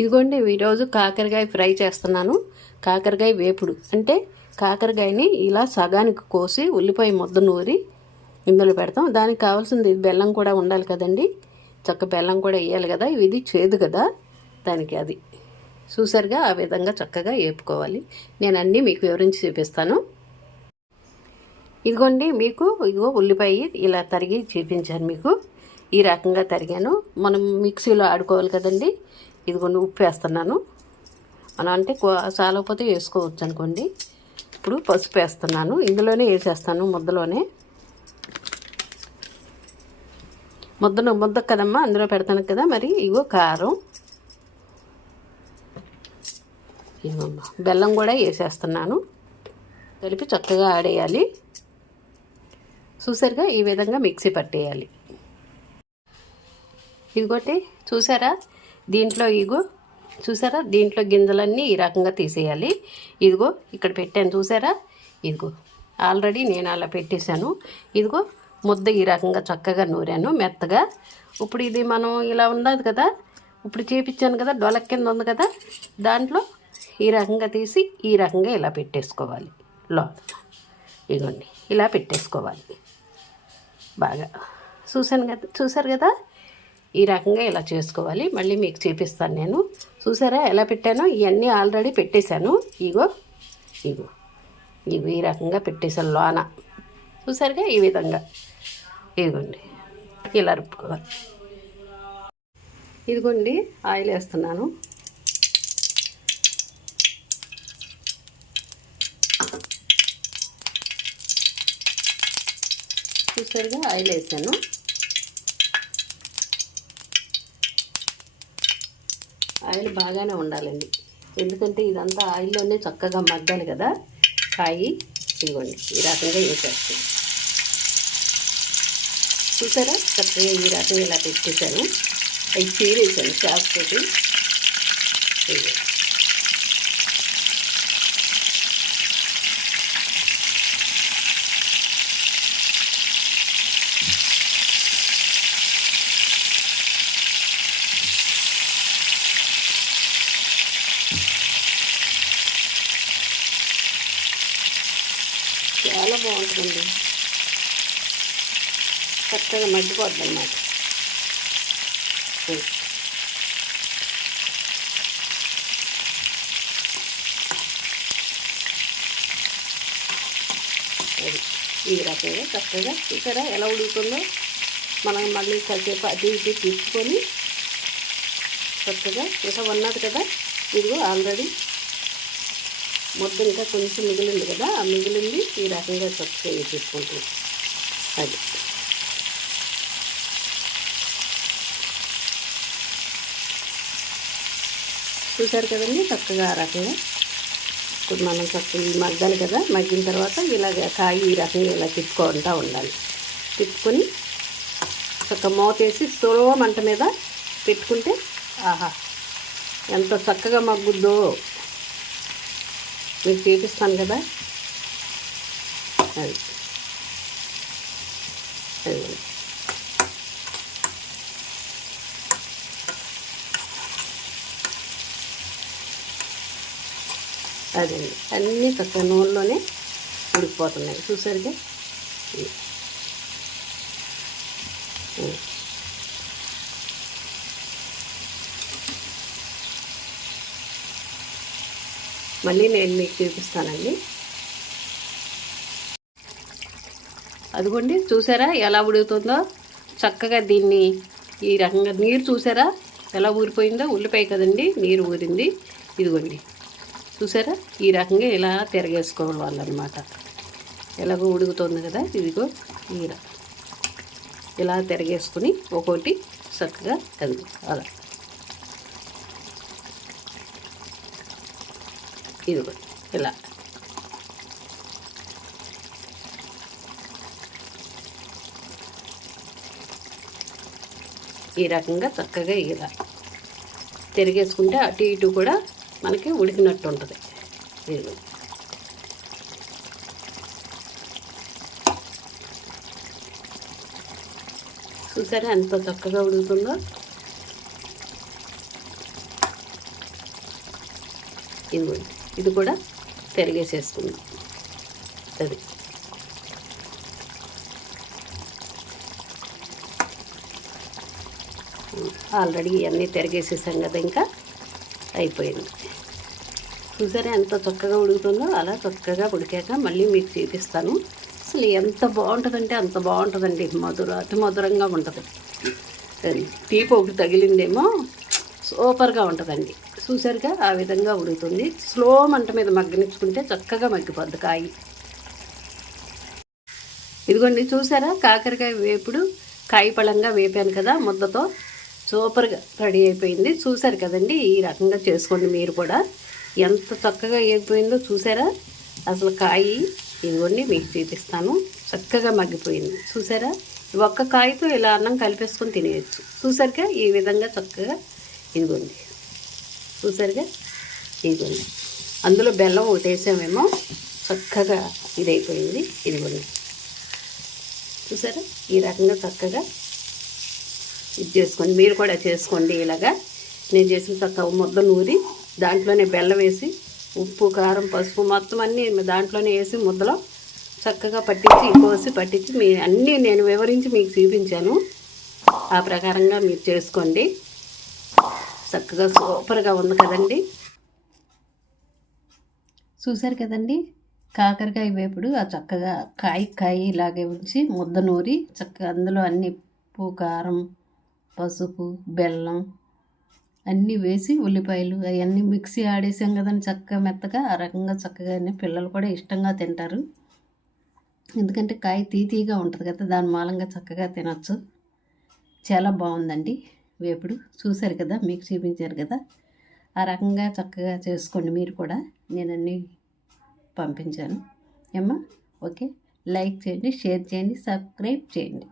ఇదిగోండి ఈరోజు కాకరకాయ ఫ్రై చేస్తున్నాను. కాకరకాయ వేపుడు అంటే కాకరకాయని ఇలా సగానికి కోసి ఉల్లిపాయ ముద్ద నూరి ఇందులో పెడతాం. దానికి కావాల్సింది బెల్లం కూడా ఉండాలి కదండి. చక్క బెల్లం కూడా వేయాలి కదా. ఇది చేదు కదా, దానికి అది చూసారుగా ఆ విధంగా చక్కగా వేపుకోవాలి. నేను అన్నీ మీకు వివరించి చూపిస్తాను. ఇదిగోండి ఇదిగో ఉల్లిపాయ ఇలా తరిగి చూపించాను మీకు. ఈ రకంగా తరిగాను. మనం మిక్సీలో ఆడుకోవాలి కదండి. ఇదిగోండి ఉప్పు వేస్తున్నాను. మనం అంటే చాలకపోతే వేసుకోవచ్చు అనుకోండి. ఇప్పుడు పసుపు వేస్తున్నాను. ఇందులోనే వేసేస్తాను, ముద్దలోనే. ముద్ద కదమ్మా, అందులో పెడతాను కదా. మరి ఇగో కారం, ఇవమ్మా బెల్లం కూడా వేసేస్తున్నాను. కలిపి చక్కగా ఆడేయాలి. చూసారుగా ఈ విధంగా మిక్సీ పట్టేయాలి. ఇదిగోటి చూసారా, దీంట్లో గింజలన్నీ ఈ రకంగా తీసేయాలి. ఇదిగో ఇక్కడ పెట్టాను చూసారా. ఇదిగో ఆల్రెడీ నేను అలా పెట్టేశాను. ఇదిగో ముద్ద ఈ రకంగా చక్కగా నూరాను మెత్తగా. ఇప్పుడు ఇది మనం ఇలా ఉన్నది కదా, ఇప్పుడు చేపించాను కదా, డొలక్ కింద ఉంది కదా, దాంట్లో ఈ రకంగా తీసి ఈ రకంగా ఇలా పెట్టేసుకోవాలి. లోపల ఇదిగోండి ఇలా పెట్టేసుకోవాలి బాగా. చూసారు కదా, ఈ రకంగా ఇలా చేసుకోవాలి. మళ్ళీ మీకు చూపిస్తాను నేను. చూసారా ఎలా పెట్టానో, ఇవన్నీ ఆల్రెడీ పెట్టేశాను. ఇగో ఈ రకంగా పెట్టేశాను లోన. చూసారుగా ఈ విధంగా. ఇదిగోండి ఇలా రుప్పుకోవాలి. ఇదిగోండి ఆయిల్ వేస్తున్నాను. చూసారుగా ఆయిల్ వేసాను. ఆయిల్ బాగానే ఉండాలండి, ఎందుకంటే ఇదంతా ఆయిల్లోనే చక్కగా మగ్గాలి కదా కాయి. ఇదిగోండి ఈ రకంగా వేసేస్తాను. చూసారా చక్కగా ఈ రకంగా ఇలా పెట్టేశాను. అవి చీరేసాను చాకుతోటి. చాలా బాగుంటుందండి, చక్కగా మగ్గిపోద్ది అన్నమాట. ఈ రకంగా చక్కగా చూసారా ఎలా ఉడుకుతుందో. మనం మళ్ళీ కాసేపు అటు ఇటు తీసుకొని చక్కగా ఇంకా ఉన్నది కదా. ఇదిగో ఆల్రెడీ ముద్ద ఇంకా కొంచెం మిగిలింది కదా, ఆ మిగిలింది ఈ రకంగా చక్కగా వేసేసుకుంటాం. అది చూసారు కదండి చక్కగా ఆ రకంగా. ఇప్పుడు మనం చక్కగా మగ్గాలి కదా, మగ్గిన తర్వాత ఇలాగ కాయ ఈ రకంగా ఇలా తిప్పుకుంటూ ఉండాలి. తిప్పుకొని చక్కగా మూతేసి స్లో మంట మీద పెట్టుకుంటే ఆహా ఎంత చక్కగా మగ్గుద్దో మీకు చూపిస్తాను కదా. అది అదండి అన్నీ చక్కగా నూనెలోనే ఉడికిపోతున్నాయి. చూసారుగా మళ్ళీ నేను మీకు చూపిస్తానండి. అదిగోండి చూసారా ఎలా ఉడుకుతుందో చక్కగా. దీన్ని ఈ రకంగా నీరు చూసారా ఎలా ఊరిపోయిందో. ఉల్లిపాయ కదండి నీరు ఊరింది. ఇదిగోండి చూసారా ఈ రకంగా ఇలా తిరగేసుకోవాలన్నమాట. ఎలాగో ఉడుకుతుంది కదా. ఇదిగో ఇలా తిరగేసుకుని ఒక్కొక్కటి చక్కగా కదుగు అలా. ఇదిగో ఇలా ఈ రకంగా చక్కగా ఇలా తిరిగేసుకుంటే అటు ఇటు కూడా మనకి ఉడికినట్టు ఉంటుంది. ఇదిగో చూసారా ఎంత చక్కగా ఉడుకుతుందో. ఇదిగోండి, ఇది కూడా తిరిగేసేసుకుందాం. అది ఆల్రెడీ ఇవన్నీ తిరిగేసేసాం కదా, ఇంకా అయిపోయింది. చూసారా ఎంత చక్కగా ఉడుకుతుందో? అలా చక్కగా ఉడికాక మళ్ళీ మీకు చూపిస్తాను. అసలు ఎంత బాగుంటుందంటే అంత బాగుంటుందండి. అతి మధురంగా ఉంటుంది. తీపి ఒకటి తగిలిందేమో సూపర్గా ఉంటుందండి. చూసారుగా ఆ విధంగా ఉడుకుతుంది. స్లో మంట మీద మగ్గనిచ్చుకుంటే చక్కగా మగ్గిపోద్ది కాయ. ఇదిగోండి చూసారా, కాకరకాయ వేపుడు కాయ పళ్ళంగా వేపాను కదా ముద్దతో, సూపర్గా రెడీ అయిపోయింది. చూసారు కదండి, ఈ రకంగా చేసుకోండి మీరు కూడా. ఎంత చక్కగా వేగిపోయిందో చూసారా. అసలు కాయ ఇదిగోండి మీకు చూపిస్తాను. చక్కగా మగ్గిపోయింది చూసారా. ఒక్క కాయతో ఇలా అన్నం కలిపేసుకొని తినేయచ్చు. చూసారుగా ఈ విధంగా చక్కగా. ఇదిగోండి చూసారుగా, ఇదిగోండి అందులో బెల్లం ఒకటి వేసామేమో చక్కగా ఇదైపోయింది. ఇదిగోండి చూసారా, ఈ రకంగా చక్కగా ఇది చేసుకోండి. మీరు కూడా చేసుకోండి ఇలాగా. నేను చేసిన చక్కగా ముద్ద నూరి దాంట్లోనే బెల్లం వేసి ఉప్పు కారం పసుపు మొత్తం అన్నీ దాంట్లోనే వేసి ముద్దలో చక్కగా పట్టించి మీ అన్నీ నేను వివరించి మీకు చూపించాను. ఆ ప్రకారంగా మీరు చేసుకోండి. చక్కగా సూపర్గా ఉంది కదండి. చూసారు కదండి, కాకరకాయ వేపుడు ఆ చక్కగా కాయ ఇలాగే ఉంచి ముద్ద నూరి చక్కగా అందులో అన్ని ఉప్పు కారం పసుపు బెల్లం అన్నీ వేసి ఉల్లిపాయలు అవన్నీ మిక్సీ ఆడేసాం కదండి చక్కగా మెత్తగా. ఆ రకంగా చక్కగా పిల్లలు కూడా ఇష్టంగా తింటారు. ఎందుకంటే కాయ తీతీగా ఉంటుంది కదా, దాని మూలంగా చక్కగా తినచ్చు. చాలా బాగుందండి వేపుడు. చూశారు కదా, మీకు చూపించారు కదా. ఆ రకంగా చక్కగా చేసుకోండి మీరు కూడా. నేను అన్నీ పంపించాను ఏమ్మా. ఓకే, లైక్ చేయండి, షేర్ చేయండి, సబ్స్క్రైబ్ చేయండి.